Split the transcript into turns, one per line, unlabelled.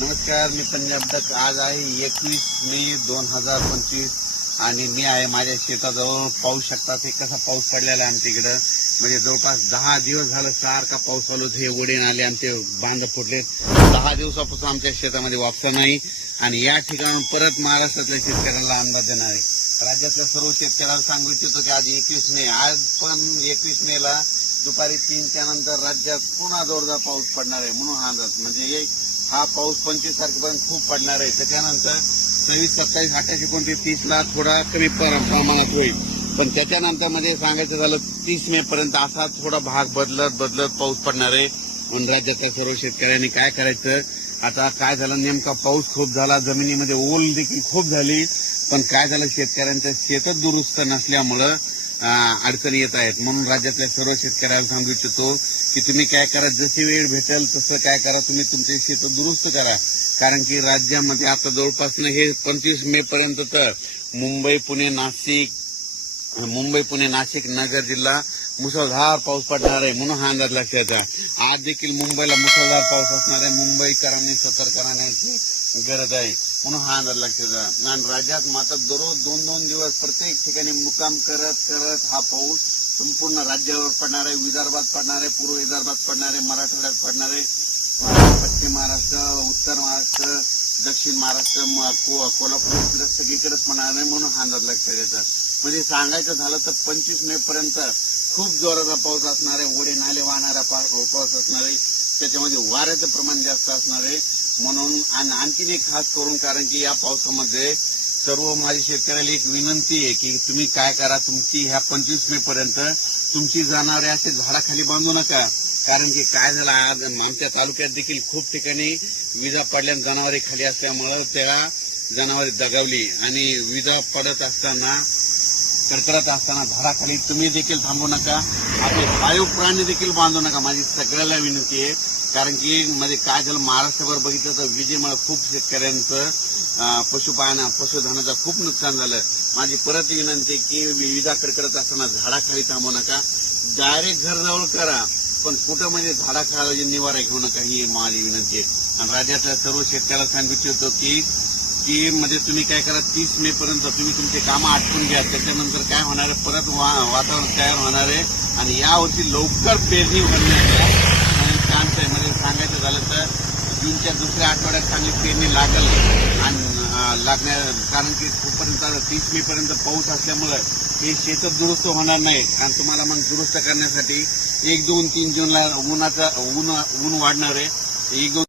नमस्कार मी पंजाब दत्त आज आहे एकवीस मे दोन हजार पंचवीस आणि मी आहे माझ्या शेताजवळ पाऊस शकता ते कसा पाऊस पडलेला आहे आमच्या इकडं म्हणजे जवळपास दहा दिवस झालं सारखा पाऊस चालू हे वडीन आले आमचे बांध फुटले दहा दिवसापासून आमच्या शेतामध्ये वापसा नाही आणि या ठिकाणून परत महाराष्ट्रातल्या शेतकऱ्यांना अंदाज देणार आहे राज्यातल्या सर्व शेतकऱ्याला सांगू इच्छितो की आज एकवीस मे आज पण एकवीस मेला दुपारी तीनच्या नंतर राज्यात पुन्हा जोरदार पाऊस पडणार आहे म्हणून हा अंदाज म्हणजे एक हा पाऊस पंचवीस तारखेपर्यंत खूप पडणार आहे त्याच्यानंतर सव्वीस सत्तावीस अठ्ठावीस एकोणतीस लाख थोडा कमी प्रमाणात होईल पण त्याच्यानंतर मध्ये म्हणजे सांगायचं झालं तीस मे पर्यंत असा थोडा भाग बदलत बदलत पाऊस पडणार आहे म्हणून राज्यातल्या सर्व शेतकऱ्यांनी काय करायचं आता काय झालं नेमका पाऊस खूप झाला जमिनीमध्ये ओल देखील खूप झाली पण काय झालं शेतकऱ्यांचं शेतच दुरुस्त नसल्यामुळं अडचणी येत आहेत म्हणून राज्यातल्या सर्व शेतकऱ्याला सांगू इच्छितो की तुम्ही काय करा जशी वेळ भेटेल तसं काय करा तुम्ही तुमचे शेत दुरुस्त करा कारण की राज्यामध्ये आता जवळपास हे पंचवीस मे पर्यंत तर मुंबई पुणे नाशिक मुंबई पुणे नाशिक नगर जिल्हा मुसळधार पाऊस पडणार आहे म्हणून हा अंदाज लक्षात आज देखील मुंबईला मुसळधार पाऊस असणार आहे मुंबईकरांनी सतर्क राहण्याची गरज आहे म्हणून हा अंदाज लक्षात आणि राज्यात मात्र दररोज दोन दोन दिवस प्रत्येक ठिकाणी मुक्काम करत करत हा पाऊस संपूर्ण राज्यावर पडणार आहे विदर्भात पडणार आहे पूर्व विदर्भात पडणार आहे मराठवाड्यात पडणार आहे पश्चिम महाराष्ट्र उत्तर महाराष्ट्र दक्षिण महाराष्ट्र कोल्हापूर सगळीकडेच पडणार आहे म्हणून हा अंदाज लक्ष द्यायचा म्हणजे सांगायचं झालं तर पंचवीस मे पर्यंत खूप जोराचा पाऊस असणार आहे ओढे नाले वाहणारा पाऊस असणार आहे त्याच्यामध्ये वाऱ्याचं प्रमाण जास्त असणार आहे म्हणून आणि आणखीन एक खास करून कारण की या पावसामध्ये सर्व माझ्या शेतकऱ्याला एक विनंती आहे की तुम्ही काय करा तुमची ह्या पंचवीस मे पर्यंत तुमची जाणाऱ्या असे झाडाखाली बांधू नका कारण की काय झालं आज आमच्या तालुक्यात देखील खूप ठिकाणी विजा पडल्यानं जनावरे खाली असल्यामुळं त्याला जनावरे दगावली आणि विजा पडत असताना कडकडत असताना झाडाखाली तुम्ही देखील थांबू नका आपले पाळीव प्राणी देखील बांधू नका माझी सगळ्याला विनंती आहे कारण की मध्ये काय झालं महाराष्ट्रभर बघितलं तर विजेमुळे खूप शेतकऱ्यांचं पशुपालन पशुधनाचं खूप नुकसान झालं माझी परत विनंती की विजा कडकडत असताना झाडाखाली थांबू नका डायरेक्ट घरजवळ करा पण कुठं म्हणजे झाडाखाली निवारा घेऊ नका ही माझी विनंती आहे आणि राज्यातल्या सर्व शेतकऱ्याला सांगू इच्छितो की की मध्ये तुम्ही काय करा तीस मे पर्यंत तुम्ही तुमचे कामं आटपून घ्या त्याच्यानंतर काय होणार आहे परत वातावरण तयार होणार आहे आणि यावर्षी लवकर पेरणी होणार चान्स आहे म्हणजे सांगायचं झालं तर जूनच्या दुसऱ्या आठवड्यात चांगली पेरणी लागल आणि लागण्या कारण की तोपर्यंत तीस मे पर्यंत पाऊस असल्यामुळे हे शेत दुरुस्त होणार नाही कारण तुम्हाला मग दुरुस्त करण्यासाठी एक दोन तीन जूनला उन्हाचा ऊन ऊन वाढणार आहे एक दोन